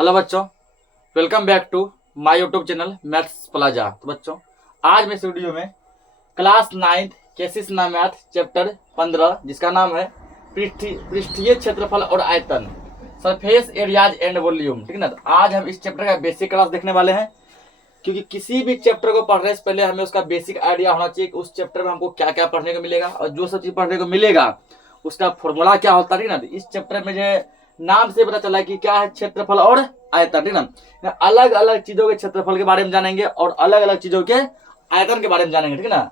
Hello बच्चों, welcome back to my YouTube channel maths plaza. तो बच्चों, आज मैं इस वीडियो में क्लास 9th केसिस ना मैथ चैप्टर 15 जिसका नाम है पृष्ठीय क्षेत्रफल और आयतन, सरफेस एरियाज एंड वॉल्यूम, ठीक है ना। तो आज हम इस चैप्टर का बेसिक क्लास देखने वाले हैं, क्योंकि किसी भी चैप्टर को पढ़ने से पहले हमें उसका बेसिक आइडिया होना चाहिए कि उस चैप्टर में हमको क्या क्या पढ़ने को मिलेगा और जो सब चीज पढ़ने को मिलेगा उसका फॉर्मूला क्या होता है, ठीक ना। तो इस चैप्टर में जो है नाम से पता चला कि क्या है क्षेत्रफल और आयतन, ठीक ना। अलग अलग चीजों के क्षेत्रफल के बारे में जानेंगे और अलग अलग चीजों के आयतन के बारे में जानेंगे, ठीक है ना।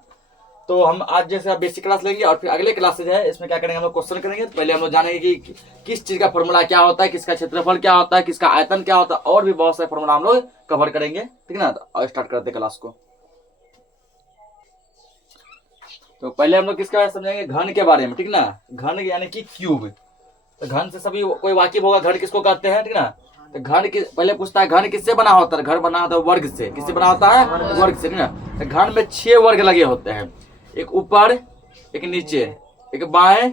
तो हम आज जैसे बेसिक क्लास लेंगे और फिर अगले क्लास से जो है इसमें क्या करेंगे, हम लोग क्वेश्चन करेंगे। पहले हम लोग जानेंगे कि किस चीज का फॉर्मूला क्या होता है, किसका क्षेत्रफल क्या होता है, किसका आयतन क्या होता है, और भी बहुत सारे फॉर्मूला हम लोग कवर करेंगे, ठीक है ना। तो स्टार्ट करते क्लास को। तो पहले हम लोग किसके बारे में समझेंगे, घन के बारे में, ठीक ना। घन यानी कि क्यूब। तो घन से सभी कोई वाकिफ होगा, घन किसको कहते हैं, ठीक ना। तो घन की पहले पूछता है घन किससे बना होता है। घर बना होता है वर्ग से। किससे बना होता है? वर्ग से, ठीक ना। तो घन में 6 वर्ग लगे होते हैं, एक ऊपर, एक नीचे, एक बाएं,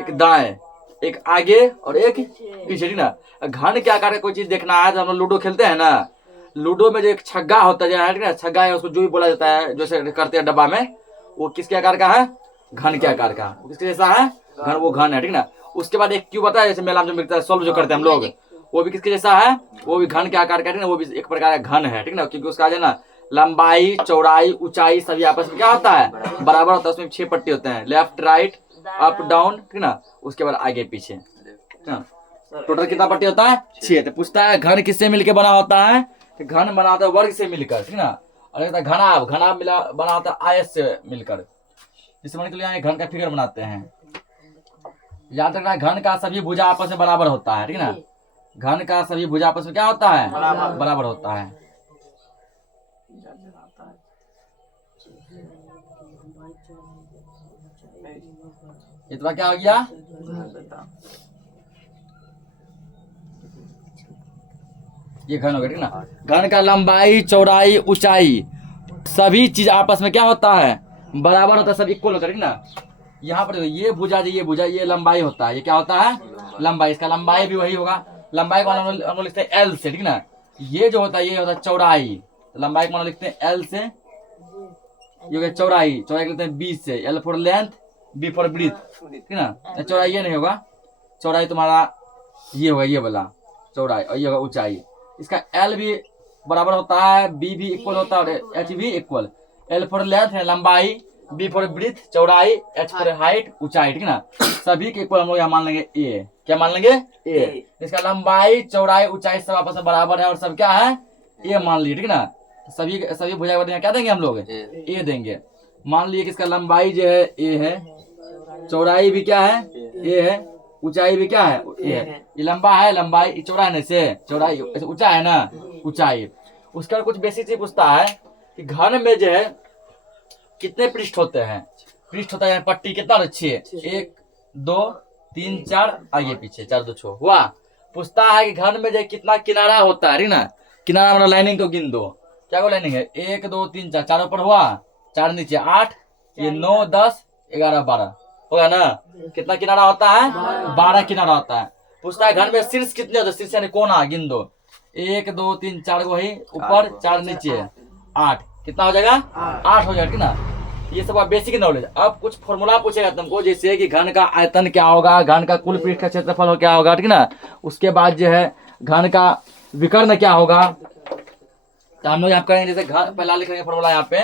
एक दाएं, एक आगे और एक पीछे, ठीक ना। घन के आकार का कोई चीज देखना है तो हम लोग लूडो खेलते हैं ना। लूडो में जो एक छग्गा होता है, ठीक ना, छग्गा है उसको जो भी बोला जाता है, जैसे करते हैं डब्बा में, वो किसके आकार का है? घन के आकार का। किसके जैसा है? घन, वो घन है, ठीक ना। उसके बाद एक क्यूब आता है, जैसे मेला में जो मिलता है, सोल्व जो करते हैं हम लोग, वो भी किसके जैसा है? वो भी घन के आकार का, ठीक ना। वो भी एक प्रकार का घन है, ठीक ना, क्योंकि उसका जो है ना लंबाई, चौड़ाई, ऊंचाई सभी आपस में क्या होता है? बराबर होता है। उसमें 6 पट्टी होते हैं, लेफ्ट राइट अप डाउन, ठीक ना। उसके बाद आगे पीछे, टोटल कितना पट्टी होता है? 6। तो पूछता है घन किससे मिलकर बना होता है? तो घन बना होता है वर्ग से मिलकर, ठीक ना। और घनाभ, घनाभ मिला बना होता है आयत से मिलकर। इस के लिए घन का फिगर बनाते हैं। याद रखना, घन का सभी भुजा आपस में बराबर होता है, ठीक ना। घन का सभी भुजा आपस में क्या होता है? बराबर होता है। इतना क्या हो गया? ये घन हो गया, ठीक ना। घन का लंबाई, चौड़ाई, ऊंचाई सभी चीज आपस में क्या होता है? बराबर होता है, सब इक्वल होता है, ठीक ना। यहाँ पर ये भुजा, ये लंबाई होता है। ये क्या होता है? लंबाई। इसका लंबाई भी वही होगा। लंबाई को हम लोग लिखते हैं एल से, ठीक ना। ये जो होता है ये होता है चौड़ाई। तो लंबाई को हम लिखते हैं एल से। ये हो गया चौड़ाई। चौड़ाई लिखते हैं बी से। L for length, B for breath, ठीक ना। चौड़ाई ये नहीं होगा, चौड़ाई तुम्हारा ये होगा, ये वाला चौड़ाई, और ये होगा ऊंचाई। इसका एल भी बराबर होता है, बी भी इक्वल होता है और एच भी इक्वल। एल फॉर लेंथ है लंबाई, बी फॉर ब्रीथ चौड़ाई, एच फॉर हाइट ऊंचाई, ठीक ना। सभी के इक्वल हम लोग यहाँ मान लेंगे ए। क्या मान लेंगे? ए। इसका लंबाई, चौड़ाई, ऊंचाई सब आपस में बराबर है और सब क्या है? ए मान लिए, ठीक ना। सभी भुजा वर्ग क्या देंगे हम लोग? ए देंगे। मान लिए कि इसका लंबाई जो है ए है, चौड़ाई भी क्या है? ए है, ऊंचाई भी क्या है? ए है। ये लंबा है, लंबाई, चौड़ा है ना, से चौड़ाई, ऊंचा है ना, ऊंचाई। उसका कुछ बेसिक चीज पूछता है कि घन में जो है कितने पृष्ठ होते हैं? पृष्ठ होता है पट्टी कितना? 6। 1 2 3 4 आगे पीछे, 4 2 6 हुआ। पूछता है कि घन में जो कितना किनारा होता है, ठीक ना। किनारा मतलब लाइनिंग को गिन दो। क्या वो लाइनिंग है? 1 2 3 4, 4 ऊपर हुआ, 4 नीचे, 8, ये 9 10 11 12 होगा ना। कितना किनारा होता है? 12 किनारा होता है। पूछता है घन में शीर्ष कितने होते हैं? शीर्ष यानी कोना गिन दो। 1 2 3 4 वही ऊपर, 4 नीचे, 8। कितना हो जाएगा? 8 हो जाएगा, ठीक ना। ये सब बेसिक नॉलेज। अब कुछ फॉर्मूला पूछेगा तुमको, जैसे कि घन का आयतन क्या होगा, घन का कुल पृष्ठ का क्षेत्रफल हो क्या होगा, ठीक ना। उसके बाद जो है घन का विकर्ण क्या होगा। तो हम लोग यहाँ करेंगे, जैसे घन पहला लिख लेंगे फॉर्मूला यहाँ पे,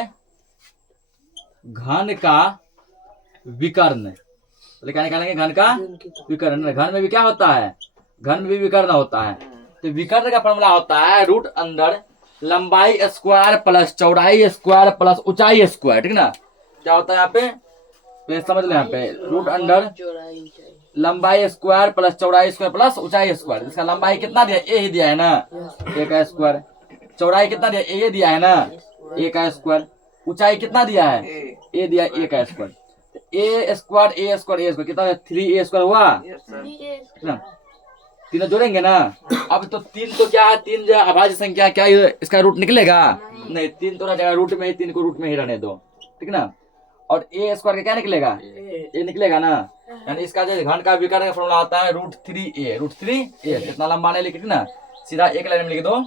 घन का विकर्ण निकालेंगे। घन का विकर्ण, घन में भी क्या होता है? घन में भी विकर्ण होता है। तो विकर्ण का फॉर्मूला होता है रूट अंडर लंबाई स्क्वायर प्लस चौड़ाई स्क्वायर प्लस ऊंचाई स्क्वायर, ठीक ना। क्या होता है यहाँ पे? समझ लो, यहाँ पे रूट अंडर लंबाई स्क्वायर प्लस चौड़ाई स्क्वायर प्लस ऊंचाई स्क्वायर। इसका लंबाई कितना दिया? ए ही दिया है ना, ए का स्क्वायर। चौड़ाई कितना दिया? ए दिया है ना, ए का स्क्वायर। ऊंचाई कितना दिया है? ए दिया, ए का स्क्वायर। ए स्क्वायर ए स्क्वायर ए स्क्वायर कितना? 3a स्क्वायर हुआ। तीनों जोड़ेंगे ना। अब तो 3 तो क्या है? 3 जो अभाज्य संख्या, क्या इसका रूट निकलेगा? नहीं, 3 तो रह रूट में ही, 3 को रूट में ही रहने दो, ठीक ना। और ए स्क्वायर का क्या निकलेगा? ए निकलेगा ना। यानी इसका जो घन का विकर्ण का फॉर्मूला आता है रूट 3a। रूट 3a इतना लंबा नहीं लिखे, ठीक ना। सीधा एक लाइन में लिख दो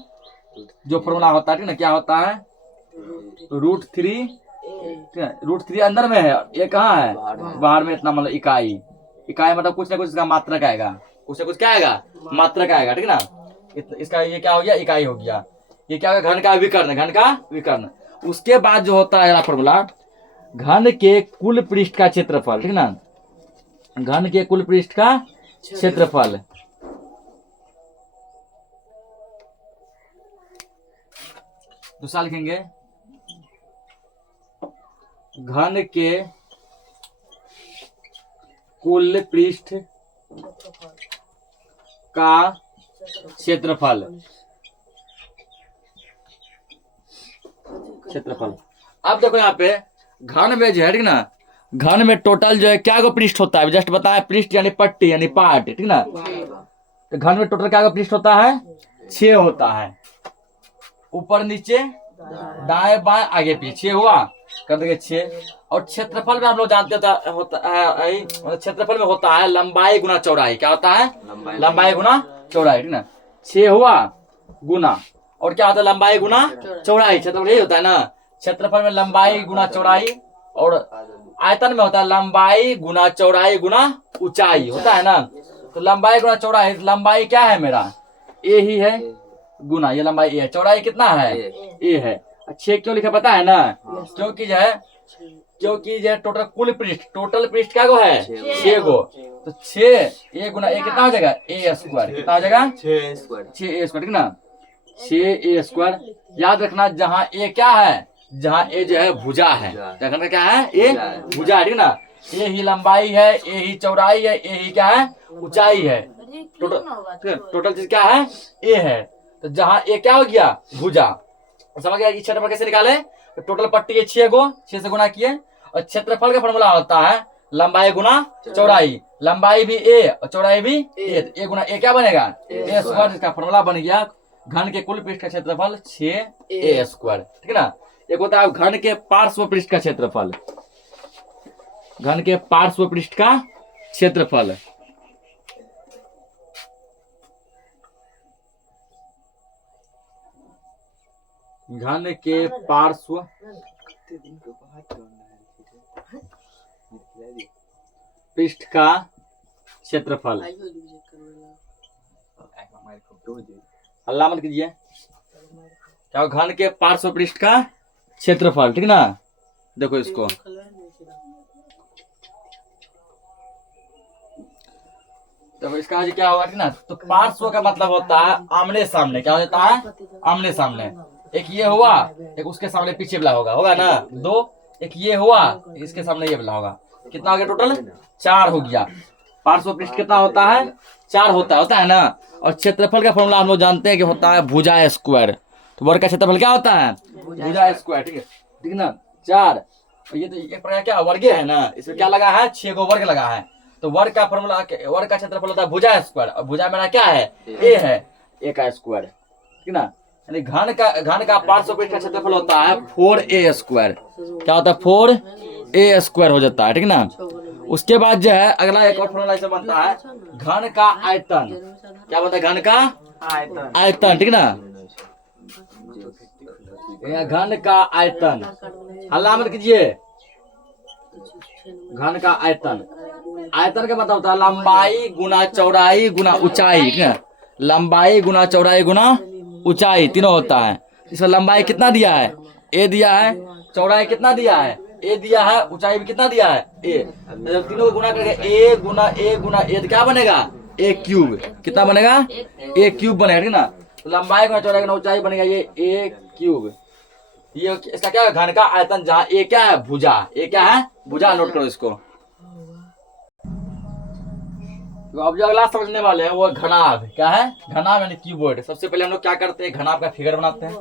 जो फॉर्मूला होता है, ठीक ना, क्या होता है, √3, ठीक है, √3 अंदर में है, ये कहाँ है, बाहर में, इतना मतलब इकाई। इकाई मतलब कुछ ना कुछ इसका मात्रक आएगा, कुछ ना कुछ क्या आएगा, मात्रक आएगा, ठीक ना। इसका ये क्या हो गया, इकाई हो गया। ये क्या होगा, घन का विकर्ण, घन का विकर्ण। उसके बाद जो होता है अगला फॉर्मूला, घन के कुल पृष्ठ का क्षेत्रफल, ठीक ना, घन के कुल पृष्ठ का क्षेत्रफल। दूसरा लिखेंगे, घन के कुल पृष्ठ का क्षेत्रफल, क्षेत्रफल। अब देखो यहाँ पे घन में जो है, ठीक ना, घन में टोटल जो है क्या को पृष्ठ होता है, जस्ट बताया, पृष्ठ यानी पट्टी यानी पार्ट, ठीक ना। तो घन में टोटल क्या का पृष्ठ होता है, 6 होता है, ऊपर नीचे दाएं बाएं आगे पीछे, हुआ कर देंगे 6। और क्षेत्रफल में हम लोग जानते होता है, क्षेत्रफल में होता है लंबाई गुना चौड़ाई। क्या होता है, लंबाई गुना चौड़ाई, ठीक ना। 6 हुआ गुना, और क्या होता है, लंबाई गुना चौड़ाई। क्षेत्रफल यही होता है ना, क्षेत्रफल में लंबाई गुना चौड़ाई, और आयतन में होता है लंबाई गुना चौड़ाई गुना ऊंचाई, होता है ना। तो लंबाई गुना चौड़ाई, लंबाई क्या है मेरा, ए ही है, गुना ये लंबाई ए है, चौड़ाई कितना है, ए है। 6 क्यों लिखा पता है ना, क्योंकि जो है, क्योंकि जो है टोटल कुल पृष्ठ, टोटल पृष्ठ क्या गो है, 6 गो। तो 6 ए गुना ए कितना हो जाएगा, ए स्क्वायर, कितना हो जाएगा, 6 ए स्क्वायर, ठीक ना, 6 ए स्क्वायर। याद रखना, जहाँ ए क्या है, जहाँ ए जो है भुजा है, देखना क्या है, ए भुजा है, ठीक ना। ए ही लंबाई है, ए ही चौड़ाई है, ए ही क्या है, ऊंचाई है। टोटल चीज क्या है, ए है। तो जहाँ ए क्या हो गया, भुजा। समझ गया, इस क्षेत्रफल कैसे निकाले, तो टोटल पट्टी है 6 गो, 6 से गुना किए। और क्षेत्रफल का फॉर्मूला होता है लंबाई गुना चौड़ाई, लंबाई भी ए और चौड़ाई भी ए, तो ए गुना ए क्या बनेगा, ए स्क्वायर। इसका फॉर्मूला बन गया घन के कुल पृष्ठ का क्षेत्रफल 6 ए स्क्वायर, ठीक है ना। एक होता है घन के पार्श्व पृष्ठ का क्षेत्रफल, घन के पार्श्व पृष्ठ का क्षेत्रफल। घन के पार्श्व पृष्ठ का क्षेत्रफल, अल्लाह मत कीजिए, क्या घन के पार्श्व पृष्ठ का क्षेत्रफल, ठीक ना। देखो इसको, तो इसका आज क्या होगा, ठीक ना। तो पार्श्व का मतलब होता है आमने सामने, क्या होता है, आमने सामने। एक ये हुआ, एक उसके सामने पीछे वाला होगा ना, 2, एक ये हुआ, इसके सामने ये वाला होगा। कितना हो गया टोटल, 4 हो गया। पार्श्व पृष्ठ कितना होता है, 4 होता है ना। और क्षेत्रफल का फॉर्मूला हम लोग जानते हैं कि होता है भुजा स्क्वायर। तो वर्ग का क्षेत्रफल क्या होता है, भुजा स्क्वायर, ठीक है, ठीक ना। 4, ये तो एक प्रकार क्या वर्गे है ना, इसमें क्या लगा है, 6 गो वर्ग लगा है। तो वर्ग का फॉर्मूला, वर्ग का क्षेत्रफल होता है भुजा स्क्वायर, और भुजा मेरा क्या है, ए है, ए का स्क्वायर, ठीक ना। यानी घन का पार्श्व पृष्ठ का क्षेत्रफल होता है 4a स्क्वायर। क्या होता है, 4a स्क्वायर हो जाता है, ठीक ना। उसके बाद जो है अगला एक और फॉर्मूला ऐसा बनता है घन का आयतन। क्या बनता है, घन का आयतन, ठीक ना। घन का आयतन, हल्ला मत कीजिए, घन का आयतन। आयतन का मतलब होता है लंबाई गुना चौड़ाई गुना ऊंचाई, ठीक है, लंबाई गुना चौड़ाई गुना ऊंचाई, तीनों होता है। इसमें लंबाई कितना दिया है, ए दिया है, चौड़ाई कितना दिया है, ए दिया है, ऊंचाई भी कितना दिया है, ए। जब तीनों को गुना करके ए गुना ए गुना ए, तो क्या बनेगा, ए क्यूब। कितना बनेगा, ए क्यूब बनेगा, ठीक ना। तो लंबाई गुना चौड़ाई गुना ऊंचाई बनेगा ये ए क्यूब। ये इसका क्या है, घन का आयतन, जहाँ ए क्या है, भुजा, ए क्या है, भुजा। नोट करो इसको। तो अब जो अगला समझने वाले हैं वो घनाभ। क्या है, घनाभ यानी क्यूबॉइड। सबसे पहले हम लोग क्या करते हैं, घनाभ का फिगर बनाते हैं,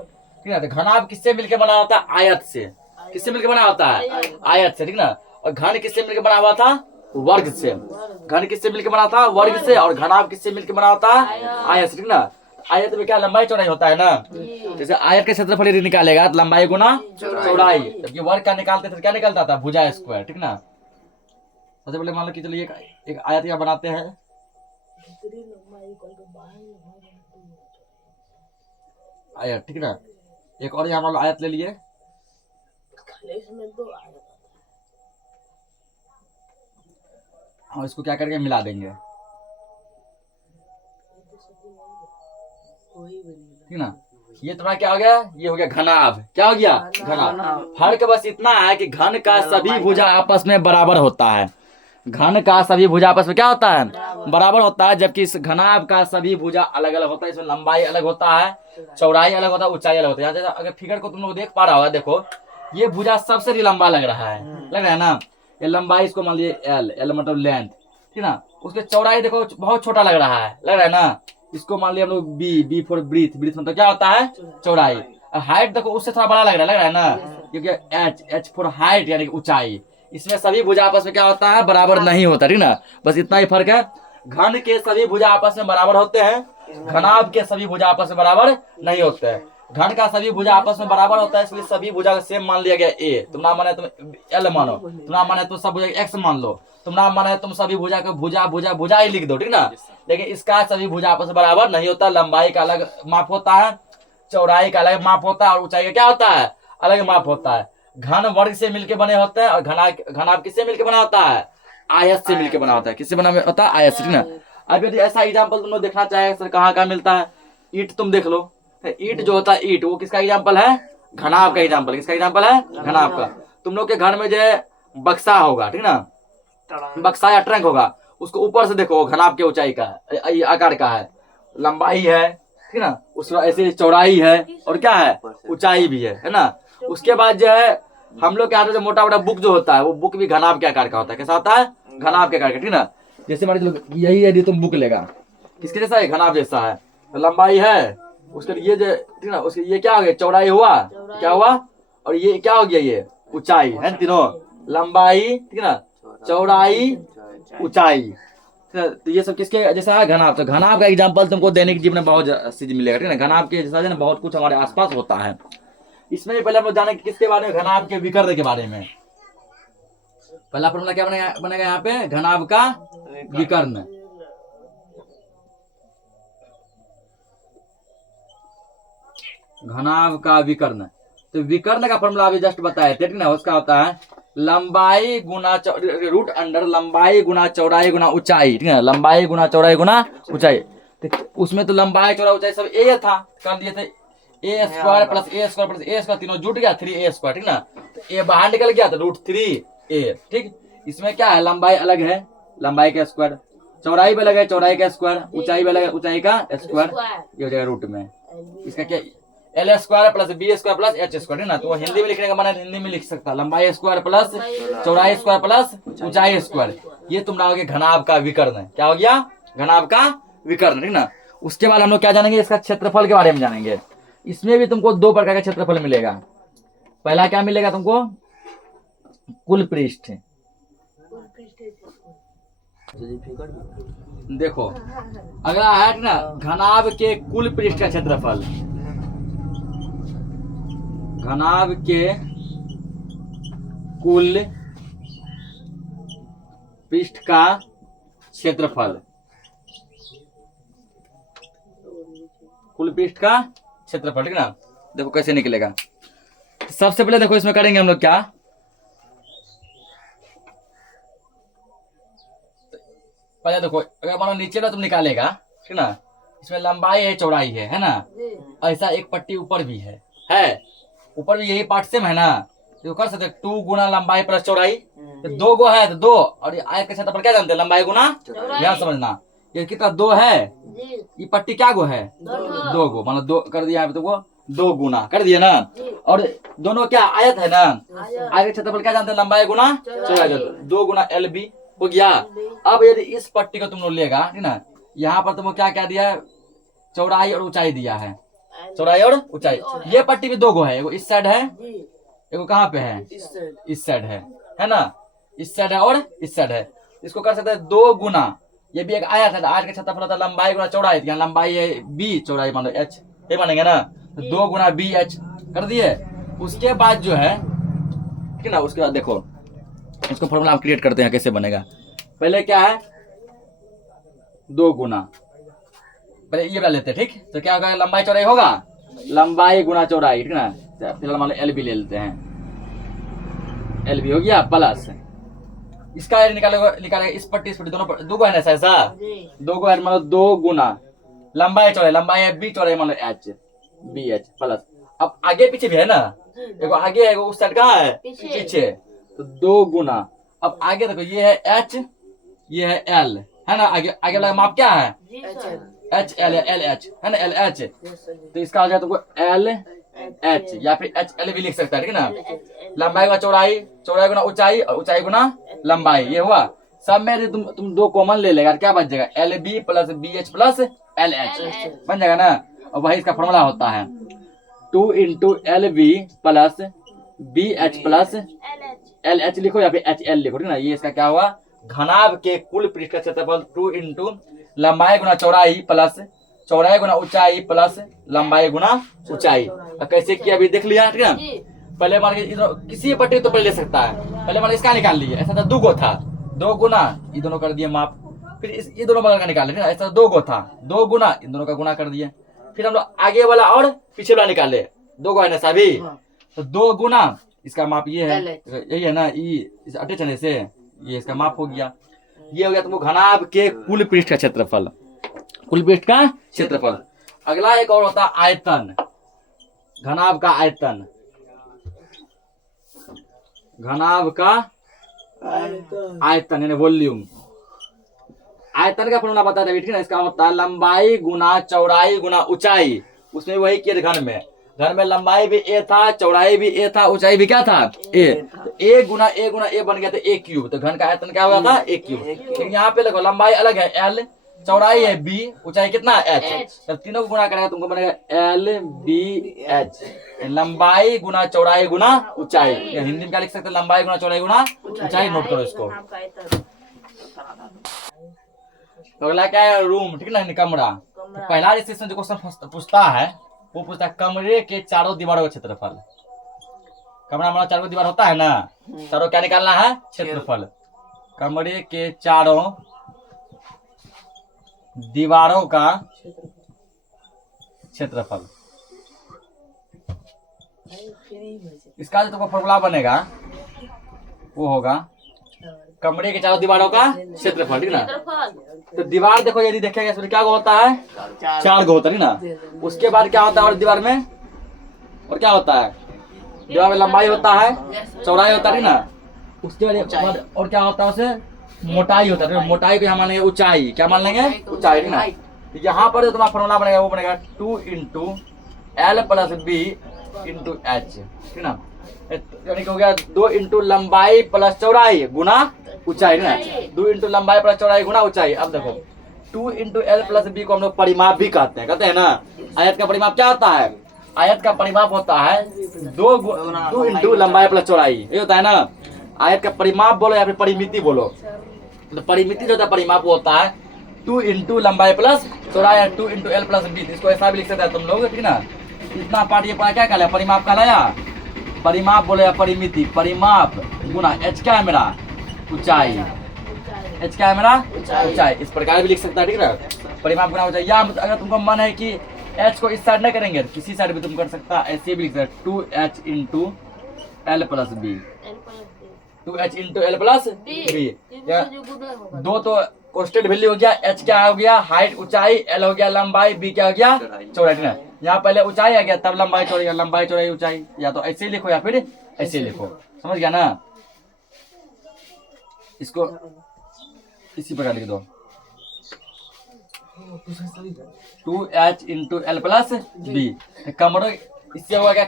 ठीक है। तो घनाभ किससे मिलकर बना होता है, आयत से। किससे मिलकर बना होता है, आयत से, ठीक ना। और घन किससे मिलकर बना हुआ था, वर्ग से। घन किससे मिलकर बना था, वर्ग से। और घनाभ किससे मिलकर बना होता है, आयत से, ठीक ना। आयत में क्या लंबाई चौड़ाई होता है ना, जैसे आयत के क्षेत्रफल यदि निकालेगा तो लंबाई गुना चौड़ाई, जबकि वर्ग का निकालते थे क्या निकलता था, भुजा स्क्वायर, ठीक ना। सबसे पहले मान लो कि चलिए एक आयत यहाँ बनाते हैं। आयत, ठीक ना। एक और यहाँ पर आयत ले लिए, हम इसको क्या करके मिला देंगे, ठीक ना। ये तुम्हारा क्या हो गया, ये हो गया घनाभ। क्या हो गया, घनाभ। फर्क बस इतना है कि घन का सभी भुजा आपस में बराबर होता है। घन का सभी भुजा आपस में क्या होता है, बराबर होता है। जबकि इस घनाभ का सभी भुजा अलग अलग होता है। इसमें लंबाई अलग होता है, चौड़ाई अलग होता है, ऊंचाई अलग होता है। जैसे अगर फिगर को तुम लोग देख पा रहा होगा, देखो ये भुजा सबसे लंबा लग रहा है, लग रहा है ना। ये लंबाई इसको मान लीजिए एल, एल मतलब लेंथ, ठीक ना। उसके चौड़ाई देखो बहुत छोटा लग रहा है, लग रहा है ना। इसको मान लिया हम लोग B, B for breath, breath मतलब क्या होता है, चौड़ाई। हाइट देखो उससे थोड़ा बड़ा लग रहा है ना, क्योंकि एच, एच फॉर हाइट यानी कि ऊंचाई। इसमें सभी भुजा आपस में क्या होता है, बराबर नहीं होता, ठीक ना। बस इतना ही फर्क है। घन के सभी भुजा आपस में बराबर होते हैं, घनाभ के सभी भुजा आपस में बराबर नहीं होते हैं। घन का सभी भुजा आपस में बराबर होता है, इसलिए सभी भुजा का सेम मान लिया गया ए। तुम ना माने तुम एल मानो, तुम ना माने तुम सब भुजा एक्स मान लो, तुम ना माने तुम सभी भुजा को भुजा भुजा भुजा ही लिख दो, ठीक ना। लेकिन इसका सभी भुजा आपस में बराबर नहीं होता। लंबाई का अलग माप होता है, चौड़ाई का अलग माप होता है, और ऊंचाई का क्या होता है, अलग माप होता है। घन वर्ग से मिलकर बने होते हैं, और घनाभ किससे मिलकर बना होता है, आयत से मिलकर बना होता है। किससे बना होता है, आयत से, ठीक ना। अब यदि ऐसा एग्जाम्पल तुम लोग देखना चाहे सर कहाँ कहाँ मिलता है, ईट तुम देख लो। ईट जो होता है, ईट वो किसका एग्जाम्पल है, घनाभ का एग्जाम्पल। किसका एग्जाम्पल है, घनाभ का। तुम लोग के घर में जो है बक्सा होगा, ठीक ना, बक्सा या ट्रंक होगा, उसको ऊपर से देखो, घनाभ के ऊंचाई का आकार का है, लंबाई है, ठीक ना, उसका ऐसे चौड़ाई है, और क्या है, ऊंचाई भी है ना। उसके बाद जो है हम लोग के हाथ में जो मोटा मोटा बुक जो होता है, वो बुक भी घनाभ के आकार का होता है। कैसा होता है, घनाभ के आकार का, ठीक ना। जैसे मान लो यही यदि तुम बुक लेगा, किसके जैसा है, घनाभ जैसा है, लंबाई है उसके, ये जो ठीक ना, उसके ये क्या हो गया, चौड़ाई हुआ, क्या हुआ, और ये क्या हो गया, ये ऊंचाई है। तीनों लंबाई, ठीक ना, चौड़ाई, ऊंचाई। तो ये सब किसके जैसा है, घनाभ। तो घनाभ का एग्जांपल तुमको दैनिक जीवन में बहुत चीज मिलेगा, ठीक है ना। घनाभ के जैसा ना बहुत कुछ हमारे आसपास होता है। इसमें पहले हम लोग जाने किसके बारे में, घनाभ के विकर्ण के बारे में। पहला फॉर्मूला क्या बनेगा यहाँ पे, घनाभ का विकर्ण। घनाभ का विकर्ण, तो विकर्ण का फॉर्मूला अभी जस्ट बताए थे, ठीक ना। उसका होता है लंबाई गुना रूट अंडर लंबाई गुना चौड़ाई गुना ऊंचाई, ठीक है। लंबाई गुना चौड़ाई गुना ऊंचाई। तो उसमें तो लंबाई चौड़ाई ऊंचाई सब ए था, कर दिए थे। ए स्क्वायर प्लस ए स्क्वायर प्लस ए स्क्वायर, तीनों जुट गया 3a स्क्वायर, ठीक ना। तो ए बाहर निकल गया तो √3a, ठीक। इसमें क्या है, लंबाई अलग है, लंबाई का स्क्वायर, चौड़ाई भी अलग है, चौड़ाई का स्क्वायर, ऊंचाई भी अलग है, ऊंचाई का स्क्वायर। ये हो जाएगा रूट में। इसका क्या, L square plus B square plus H square, है ना। तो वो हिंदी में लिखने का मन हिंदी में लिख सकता, लंबाई स्क्वायर प्लस चौड़ाई स्क्वायर प्लस ऊंचाई स्क्वायर। ये तुम्हारा हो गया घनाभ का विकर्ण। क्या हो गया, घनाभ का विकर्ण, ठीक ना। उसके बाद हम लोग क्या जानेंगे, इसका क्षेत्रफल के बारे में जानेंगे। इसमें भी तुमको 2 प्रकार का क्षेत्रफल मिलेगा। पहला क्या मिलेगा तुमको, कुल पृष्ठ। देखो अगला है ना, घनाभ के कुल पृष्ठ का क्षेत्रफल। घनाभ के कुल पृष्ठ का क्षेत्रफल, कुल पृष्ठ का क्षेत्रफल, ठीक ना। देखो कैसे निकलेगा। सबसे पहले देखो इसमें करेंगे हम लोग क्या, पहले देखो अगर मानो नीचे ना तुम निकालेगा, ठीक ना, इसमें लंबाई है चौड़ाई है ना। ऐसा एक पट्टी ऊपर भी है ऊपर भी यही पार्ट सेम है ना। तो कर सकते 2 गुना लंबाई प्लस चौड़ाई, तो 2 गो है तो 2, और आयत के क्षेत्रफल क्या जानते हैं, लंबाई गुना, ध्यान समझना। ये कितना 2 है, ये पट्टी क्या गो है, 2 गो, मतलब 2 कर दिया है तुमको, 2 गुना कर दिया ना। और दोनों क्या आयत है ना, आयत के क्षेत्रफल क्या जानते हैं, लंबाई गुना चौड़ाई, 2 गुना LB हो गया। अब यदि इस पट्टी को तुम लोग लेगा, ठीक ना, यहाँ पर तुमको क्या क्या दिया है, चौड़ाई और ऊंचाई दिया है, चौड़ाई और ऊंचाई। ये पट्टी भी 2 गो है, एगो इस साइड है, एगो कहाँ पे है, इस साइड है ना, इस साइड है और इस साइड है। इसको कर सकते हैं 2 गुना, ये भी एक आयत है, आज का क्षेत्रफल होता है लंबाई गुना चौड़ाई, यहाँ लंबाई है B, चौड़ाई मान लो H, ये बनेंगे ना, तो 2 गुना BH कर दिए। उसके बाद जो है, ठीक ना, उसके बाद देखो इसको फॉर्मूला हम क्रिएट करते हैं, कैसे बनेगा। पहले क्या है, 2 गुना, पहले ये वाला लेते हैं, ठीक। तो क्या होगा, लंबाई चौड़ाई होगा, लंबाई गुना चौड़ाई, ठीक ना। फिलहाल मान लो एल बी ले लेते हैं, एल बी हो गया प्लस इसका निकालेगा इस पट्टी दोनों दो को है ना ऐसा, दो को है मान लो 2 गुना लंबाई चौड़ाई, लंबाई है बी, चौड़ाई मान लो एच, बी एच प्लस। अब आगे पीछे भी है ना, देखो आगे है उस साइड कहाँ है पीछे, तो 2 गुना। अब आगे देखो ये है एच, ये है एल, है ना। आगे आगे वाला माप क्या है एच एल, एल एच है ना, एल एच। तो इसका हो जाए तुमको एल एच या फिर एच एल भी लिख सकता है, ठीक है ना। लंबाई गुना चौड़ाई, चौड़ाई गुना ऊंचाई और ऊंचाई गुना लंबाई, ये हुआ। सब में तुम 2 कॉमन ले लेगा, क्या बच जाएगा L B plus B H plus L H बन जाएगा ना। और वही इसका फॉर्मूला होता है 2 into L B plus B H plus L H लिखो या फिर एच एल लिखो, ठीक ना। ये इसका क्या हुआ घनाभ के कुल पृष्ठ का क्षेत्रफल 2 इंटू लंबाई गुना चौड़ाई प्लस चौड़ाई गुना ऊंचाई प्लस लंबाई गुना ऊंचाई। कैसे किया अभी देख लिया, ठीक है। पहले मान के किसी पट्टी तो पहले ले सकता है, पहले मान इसका निकाल लिए, ऐसा था 2 गो था, 2 गुना ये दोनों कर दिए माप, फिर ये दोनों बगल का निकाल लिया, ऐसा 2 गो था, 2 गुना इन दोनों का गुना कर दिए। फिर हम लोग आगे वाला और पीछे वाला निकाले, 2 गो है ना सभी, तो 2 गुना इसका माप ये है, यही है ना, इस अटे चने से ये इसका माप हो गया। ये हो गया तुमको घनाभ के कुल पृष्ठ का क्षेत्रफल, कुल पृष्ठ का क्षेत्रफल। अगला एक और होता है आयतन, घनाभ का आयतन, घनाभ का आयतन यानी वॉल्यूम। आयतन का फॉर्मूला बता दें, ठीक है। इसका होता है लंबाई गुना चौड़ाई गुना ऊंचाई, उसमें वही किए घन में, घन में लंबाई भी ए था, चौड़ाई भी ए था, ऊंचाई भी क्या था ए, तो ए गुना ए बन गया था ए क्यूब, तो घन का आयतन क्या हुआ था ए क्यूब। लेकिन यहाँ पे देखो लंबाई अलग है एल, चौड़ाई है बी, ऊंचाई कितना एच, तो तीनों को गुना करेगा तुमको बनेगा एल बी एच, लंबाई गुना चौड़ाई गुना ऊंचाई। हिंदी में क्या लिख सकते हैं लंबाई गुना चौड़ाई गुना ऊंचाई, नोट करो इसको। तो अगला क्या है रूम, ठीक है ना, कमरा। तो पहला सेक्शन जो क्वेश्चन पूछता है वो पूछता है कमरे के चारों दीवारों का क्षेत्रफल। कमरा हमारा चारों दीवार होता है ना, चारों क्या निकालना है क्षेत्रफल, कमरे के चारों दीवारों का क्षेत्रफल। इसका जो तुमको फॉर्मूला बनेगा वो होगा कमरे के चारों दीवारों का क्षेत्रफल, ठीक ना। तो दीवार देखो यदि देखेगा इसमें क्या होता है 4 गो होता है ना। उसके बाद क्या होता है और दीवार में, और क्या होता है दीवार में लंबाई होता है, चौड़ाई होता है ना। उसके बाद और क्या होता है उसे मोटाई होता है, मोटाई को यहाँ मान लेंगे ऊंचाई, क्या मान लेंगे ऊंचाई, ठीक ना। तो यहाँ पर जो तुम्हारा फॉर्मूला बनेगा वो बनेगा 2 into L plus B into H, ठीक ना। यानी कि हो गया 2 इंटू लंबाई प्लस चौड़ाई गुना ऊंचाई, ना 2 इंटू लंबाई प्लस चौड़ाई गुना ऊंचाई। अब देखो 2 इंटू एल प्लस बी को हम लोग परिमाप भी कहते हैं ना। आयत का परिमाप क्या होता है, आयत का परिमाप होता है 2 इंटू लंबाई प्लस चौड़ाई, ये होता है ना। आयत का परिमाप बोलो या फिर परिमिति बोलो, तो परिमिति जो होता है परिमाप होता है 2 इंटू लंबाई प्लस चौड़ाई, 2 इंटू एल प्लस बी। इसको ऐसा भी लिख सकते हैं तुम लोग, ठीक ना। इतना पार्ट ये पढ़ा क्या कहलाया परिमाप कहलाया, परिमाप बोले या परिमिति, परिमाप गुना एच क्या है मेरा ऊंचाई, एच क्या है मेरा ऊंचाई, इस प्रकार भी लिख सकता है, ठीक है। परिमाप गुना ऊंचाई। या अगर तुमको मन है कि एच को इस साइड नहीं करेंगे किसी साइड भी तुम कर सकता, ऐसे भी लिख सकते 2h into L plus B, 2h into L plus B. दो तो कांस्टेंट वैल्यू हो गया, एच क्या हो गया हाइट ऊंचाई, एल हो गया लंबाई, बी क्या हो गया चौड़ाई, ठीक है। यहाँ पहले ऊंचाई आ गया तब लंबाई चौड़ाई, लंबाई चौड़ाई ऊंचाई, या तो ऐसे लिखो या फिर ऐसे लिखो, समझ गया ना। इसको इसी प्रकार लिख दो 2h into L plus B. कमरों इससे होगा क्या,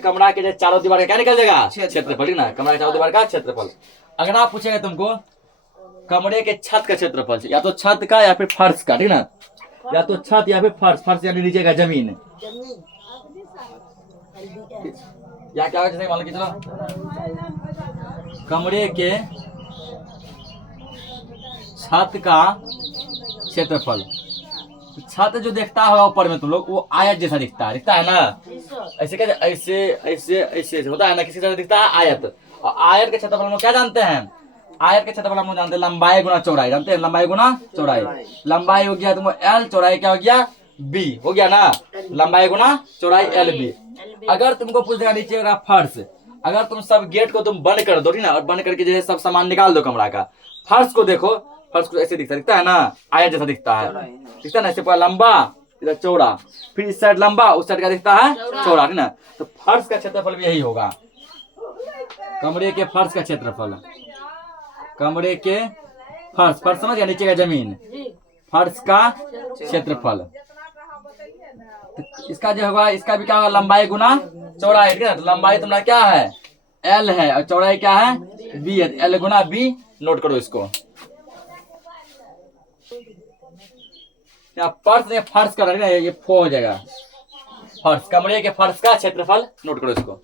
कमरा के चारों दीवार का क्या निकल जाएगा क्षेत्रफल, ठीक ना। कमरा के चारों दीवार का क्षेत्रफल। अगर आप पूछेंगे तुमको कमरे के छत का क्षेत्रफल, या तो छत का या फिर फर्श का, ठीक ना, या तो छत या फिर फर्श, फर्श यानी नीचे का जमीन, या क्या जैसे मान लो कि चलो कमरे के छत का क्षेत्रफल। छत जो देखता है ऊपर में तुम लोग वो आयत जैसा दिखता है ना, ऐसे क्या ऐसे ऐसे ऐसे होता है ना, किसी तरह दिखता है आयत। और आयत के क्षेत्रफल हम लोग क्या जानते हैं, आयत के क्षेत्रफल हम लोग जानते हैं लंबाई गुना चौड़ाई, जानते हैं लंबाई गुना चौड़ाई। लंबाई हो गया तुमको एल, चौड़ाई क्या हो गया बी, हो गया ना। लंबाई गुना चौड़ाई LB। अगर तुमको पूछ देगा नीचे का फर्श, अगर तुम सब गेट को तुम बंद कर दो ठीक ना, और बंद करके जो है सब सामान निकाल दो कमरा का, फर्श को देखो, फर्श को ऐसे दिखता है ना, आया जैसा दिखता है ना, इससे पूरा लंबा इधर चौड़ा, फिर इस साइड लंबा उस साइड का दिखता है चौड़ा ठीक ना। तो फर्श का क्षेत्रफल भी यही होगा, कमरे के फर्श का क्षेत्रफल, कमरे के फर्श समझ गया, नीचे का जमीन, फर्श का क्षेत्रफल। तो इसका जो होगा, इसका भी क्या होगा, लंबाई गुना चौड़ाई ठीक है। तो लंबाई तुम्हारा क्या है L है और चौड़ाई क्या है B है, L गुना B, नोट करो इसको। फर्श का ना ये फो हो जाएगा, फर्श, कमरे के फर्श का क्षेत्रफल नोट करो इसको।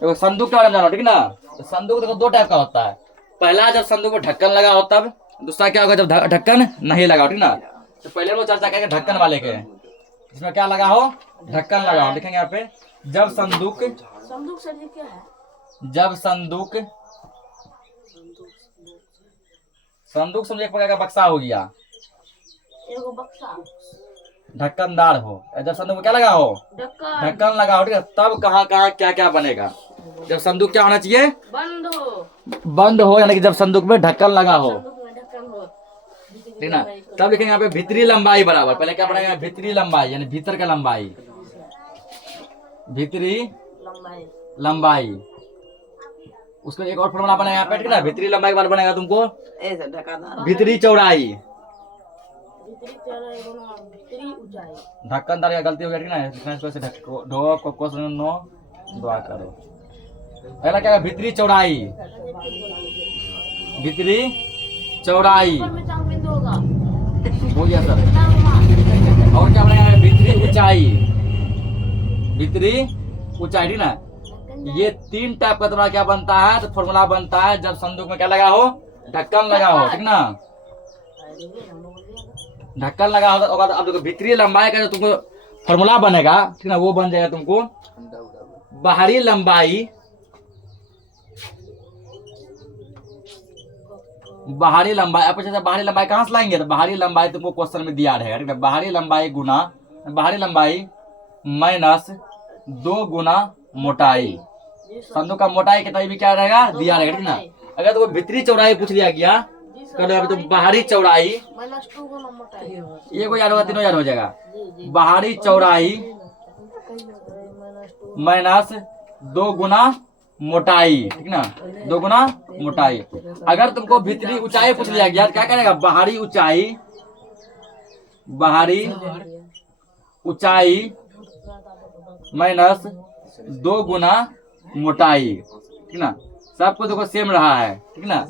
देखो संदूक के बारे में जानो ठीक ना। तो संदूक देखो दो टाइप का होता है, पहला जब संदूक में ढक्कन लगा हो तब, दूसरा क्या होगा जब ढक्कन नहीं लगा हो ठीक ना। तो पहले वो चर्चा करेंगे ढक्कन वाले के, इसमें क्या लगा हो, ढक्कन लगा हो। लिखेंगे यहाँ पे जब संदूक, संदूक सर ये क्या है? जब संदूक, संदूक समझे एक प्रकार का बक्सा हो गया, एगो बक्सा ढक्कनदार हो। जब संदूक में क्या लगा हो, ढक्कन लगा हो ठीक है, तब कहाँ कहाँ क्या क्या बनेगा। जब संदूक क्या होना चाहिए, बंद हो, बंद हो, यानी कि जब संदूक में ढक्कन लगा हो संदूक में ढक्कन हो ठीक ना। तब लिखेंगे यहाँ पे भीतरी लंबाई बराबर, पहले क्या पढ़ेंगे, भीतरी लंबाई यानी भीतर का लंबाई, भीतरी लंबाई लंबाई। उसको एक और फॉर्मूला बनेगा यहाँ पे ठीक ना, भीतरी लंबाई के बाद बनेगा तुमको भीतरी चौड़ाई, भीतरी चौड़ाई गुना भीतरी ऊंचाई। ढक्कनदार का गलती हो गया ठीक ना, से ढो को क्वेश्चन नो दुआ करो। पहला क्या है, भीतरी चौड़ाई, भीतरी चौड़ाई ऊपर में चांद बिंदु होगा, हो गया सर। कितना और क्या बनेगा, भीतरी ऊंचाई, भीतरी ऊंचाई ठीक ना। ये तीन टाइप का तुम्हारा क्या बनता है, तो फॉर्मूला बनता है जब संदूक में क्या लगा हो, ढक्कन लगा हो ठीक ना, ढक्कन लगा हो। तो अब देखो भीतरी लंबाई का जो तुमको फॉर्मूला बनेगा ठीक ना, वो बन जाएगा तुमको बाहरी लंबाई, बाहरी लंबाई। आप पूछे बाहरी लंबाई कहाँ से लाएंगे, तो बाहरी लंबाई तुमको क्वेश्चन में दिया रहेगा ठीक है। बाहरी लंबाई गुना, बाहरी लंबाई माइनस 2 गुना मोटाई। संदूक का मोटाई कितना भी क्या रहेगा, दिया रहेगा ठीक ना। अगर तो भीतरी चौड़ाई पूछ लिया गया तो बाहरी चौड़ाई -2 गुना मोटाई, ये को याद होगा, तीनों याद हो जाएगा। बाहरी चौड़ाई माइनस 2 गुना मोटाई ठीक ना, 2 गुना मोटाई। अगर तुमको भीतरी ऊंचाई पूछ लिया गया क्या करेगा, बाहरी ऊंचाई, बाहरी ऊंचाई माइनस 2 गुना मोटाई ठीक ना। सबको देखो सेम रहा है ठीक ना।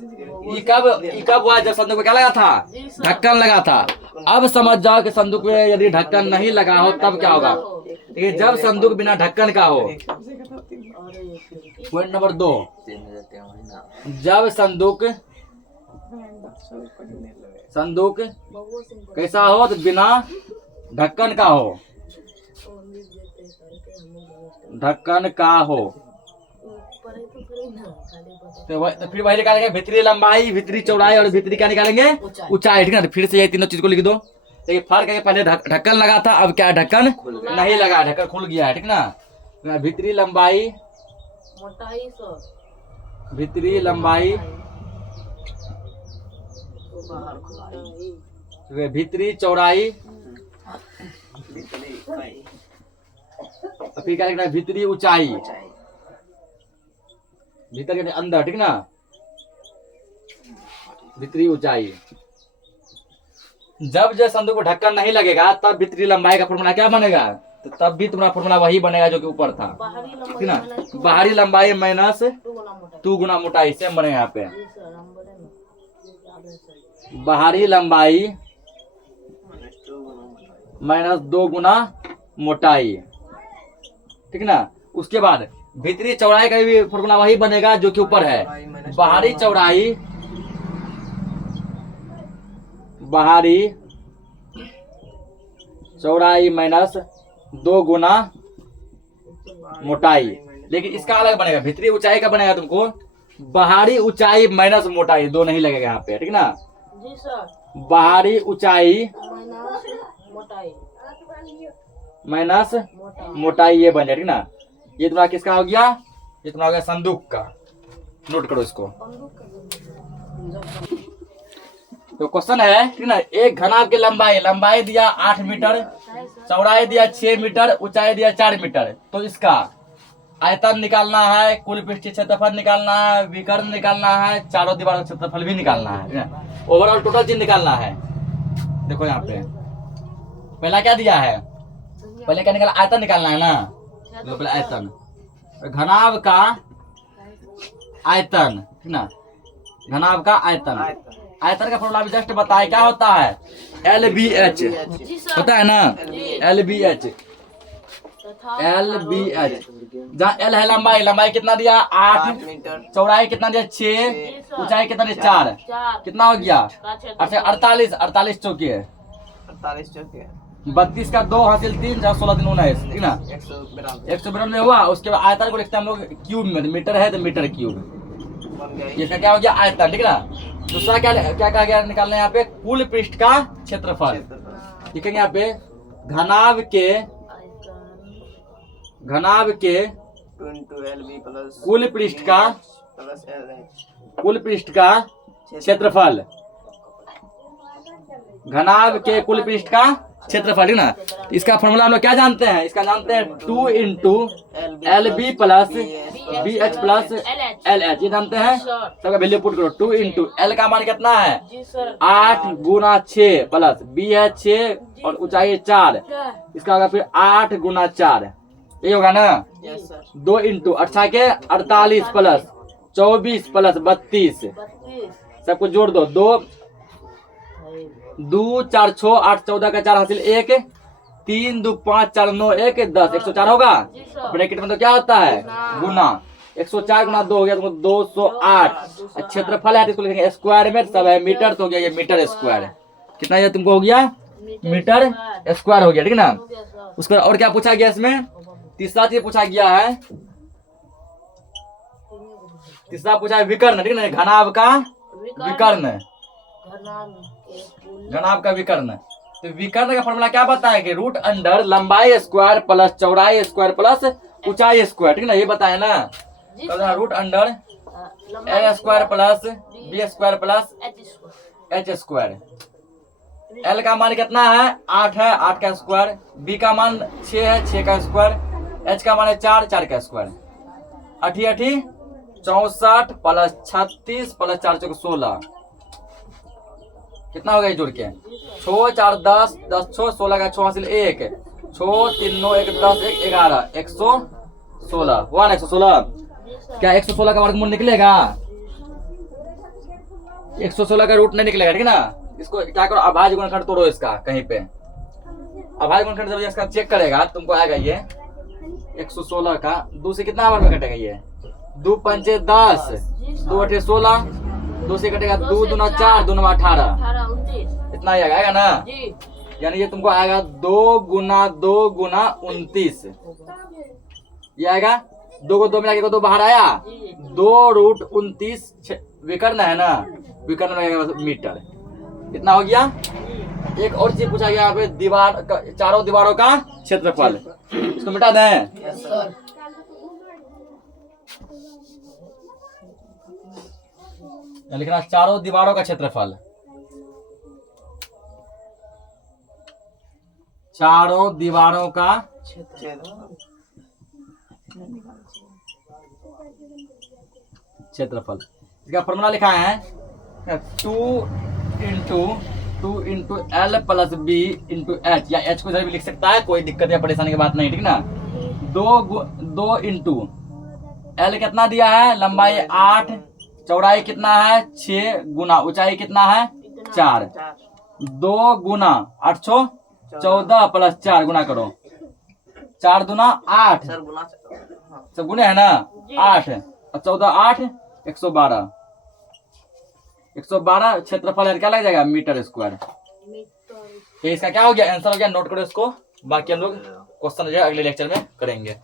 ये कब हुआ, जब संदूक में क्या लगा था, ढक्कन लगा था। अब समझ जाओ कि संदूक में यदि ढक्कन नहीं लगा हो तब क्या होगा, लेकिन जब संदूक बिना ढक्कन का हो। पॉइंट नंबर 2, जब संदूक कैसा हो, तो बिना ढक्कन का हो, ढक्कन का हो। तो फिर वही निकालेंगे भीतरी लंबाई, भीतरी चौड़ाई और भीतरी क्या निकालेंगे, ऊंचाई ठीक ना। तो फिर से ये तीनों चीज को लिख दो। देखिए फर्क है, पहले ढक्कन लगा था, अब क्या ढक्कन नहीं लगा, ढक्कन खुल गया है ठीक ना। भीतरी लंबाई, मोटाई सो भीतरी लंबाई, भीतरी चौड़ाई, फिर क्या लिखना है, भीतरी ऊंचाई, भीतर के अंदर ठीक ना, भीतरी ऊंचाई। जब जो संदूक को ढक्कन नहीं लगेगा तब भीतरी लंबाई का फॉर्मूला क्या बनेगा, तो तब भी तुम्हारा फॉर्मूला वही बनेगा जो कि ऊपर था ठीक ना। बाहरी लंबाई माइनस 2 गुना मोटाई, सेम बनेगा यहाँ पे। बाहरी लंबाई माइनस 2 गुना मोटाई ठीक ना। उसके बाद भीतरी चौड़ाई का भी फॉर्मूला वही बनेगा जो कि ऊपर है। बाहरी चौड़ाई, बाहरी चौड़ाई माइनस 2 गुना मोटाई। लेकिन इसका अलग बनेगा, भीतरी ऊंचाई का बनेगा तुमको बाहरी ऊंचाई माइनस मोटाई, 2 नहीं लगेगा यहाँ पे ठीक ना। जी सर। बाहरी ऊंचाई माइनस मोटाई। माइनस मोटाई। मोटाई, ये बन जाए, ठीक ना। ये तुम्हारा किसका हो गया? ये तुम्हारा हो गया संदूक का। नोट करो इसको। बंदूक का। तो क्वेश्चन है, ठीक ना, एक घनाभ की लंबाई दिया 8 मीटर, है सर। चौड़ाई दिया 6 मीटर, ऊंचाई दिया 4 मीटर। तो इसका आयतन निकालना है, कुल पृष्ठीय क्षेत्रफल निकालना है, विकर्ण निकालना है, चारों दीवारों का क्षेत्रफल भी निकालना है, ठीक ना। ओवरऑल टोटल चीज निकालना है। देखो यहाँ पे पहला क्या दिया है, पहले क्या निकाला, आयतन निकालना है ना। तो पहले आयतन, घनाभ का आयतन, ठीक ना, घनाभ का आयतन। आयतन का फॉर्मूला भी जस्ट बताए, क्या होता है, LBH जी सर। होता है ना, LBH। तथा LBH जहाँ L है लंबाई कितना दिया 8 मीटर, चौड़ाई कितना दिया 6, ऊंचाई कितना दिया 4, 4 कितना हो गया का क्षेत्रफल। 48 चौके 48 चौके 32 का 2 हासिल 3 जहाँ 16 दिन 19, ठीक ना। 192 192 हुआ। उसके बाद आयतन को लिखते हैं हम लोग क्यूब में, मीटर है तो मीटर क्यूब। बन गया। इसका क्या हो गया आयतन, ठीक ना। दूसरा क्या क्या कहा गया निकालना है यहाँ पे, कुल पृष्ठ का क्षेत्रफल। ठीक है, यहाँ पे घनाभ के LB प्लस कुल पृष्ठ का प्लस LH कुल पृष्ठ का क्षेत्रफल, घनाभ के कुल पृष्ठ का क्षेत्रफल, ठीक ना। इसका फॉर्मूला हम लोग क्या जानते हैं, इसका जानते हैं 2 into LB plus BH plus LH, ये जानते हैं। सबका वैल्यू पुट करो। 2 इंटू L का मान कितना है, जी सर। 8 गुना 6 प्लस B है 6 और ऊंचाई 4, इसका होगा फिर 8 गुना 4, ये होगा ना। यस सर 2 इंटू 8 के 48 प्लस 24 प्लस 32, 32 सब कुछ जोड़ दो। 2 4 6 8 14 का 4 हासिल 1, 3 2 5 4 9 1 10, 104 होगा। जी सर। ब्रैकेट में तो क्या होता है गुना, 104 गुना 2 हो गया तो 208। क्षेत्रफल है तो इसको लिखेंगे स्क्वायर में, सब है मीटर तो हो गया ये मीटर स्क्वायर। कितना ये तुमको हो गया, मीटर स्क्वायर हो गया, ठीक ना। हो गया सर। उसको और क्या पूछा गया इसमें, तीसरा चीज पूछा गया है, तीसरा पूछा है विकर्ण, ठीक ना, घनाभ का विकर्ण, घनाभ का विकर्ण। तो विकर्ण का फॉर्मूला क्या बताया कि रूट अंडर लंबाई स्क्वायर प्लस चौड़ाई स्क्वायर प्लस ऊंचाई स्क्वायर, ठीक ना, ये बताया ना। जी तो sir. Root under L square plus B square plus H square. L का मान कितना है 8 है, 8 का स्क्वायर। B का मान 6 है, 6 का स्क्वायर। H का मान है 4, 4 का स्क्वायर। 8 64 प्लस 36 प्लस 4 चौके 16, कितना हो गया जोड़ के, 6 4 10 10 6 16 का 6 हासिल 1, 6 3 9 1 10 1 11, 116 हुआ ना। 116 क्या 116 का वर्गमूल निकलेगा, 116 का रूट नहीं निकलेगा, ठीक ना। इसको क्या करो, अभाज्य गुणनखंड तोड़ो इसका कहीं पे। अभाज्य गुणनखंड जब इसका चेक करेगा तुमको आएगा ये 116 का 2 से कितना बार में कटेगा, ये 2 पंचे 10, 2 8 16, 2 से कटेगा 2 दूना 4, 2 9 18, 18 29 इतना ही आएगा ना। जी। यानी ये तुमको आएगा 2 गुना 29, ये आएगा। 2 को 2 मिला के 2 बाहर आया, 2 रूट 29 विकर्ण है ना, विकर्ण में आएगा मीटर। कितना हो गया। एक और चीज पूछा गया यहाँ पे, दीवार का, चारों दीवारों का क्षेत्रफल, इसको मिटा दें। यस सर लिखना चारों दीवारों का क्षेत्रफल, चारों दीवारों का क्षेत्रफल। इसका फॉर्मूला लिखा है 2 into L plus B into H, या H को इधर भी लिख सकता है, कोई दिक्कत या परेशानी की बात नहीं, ठीक ना। 2 इंटू L कितना दिया है, लंबाई 8, चौड़ाई कितना है 6, गुना ऊंचाई कितना है 4, 2 गुना 8 14 प्लस 4 गुना करो, 4 दूना 8, सर गुना सब गुने है ना। 8 और 14 8 112, 112 क्षेत्रफल है, क्या लग जाएगा मीटर स्क्वायर। तो इसका क्या हो गया, आंसर हो गया। नोट करो इसको, बाकी हम लोग क्वेश्चन जो है अगले लेक्चर में करेंगे।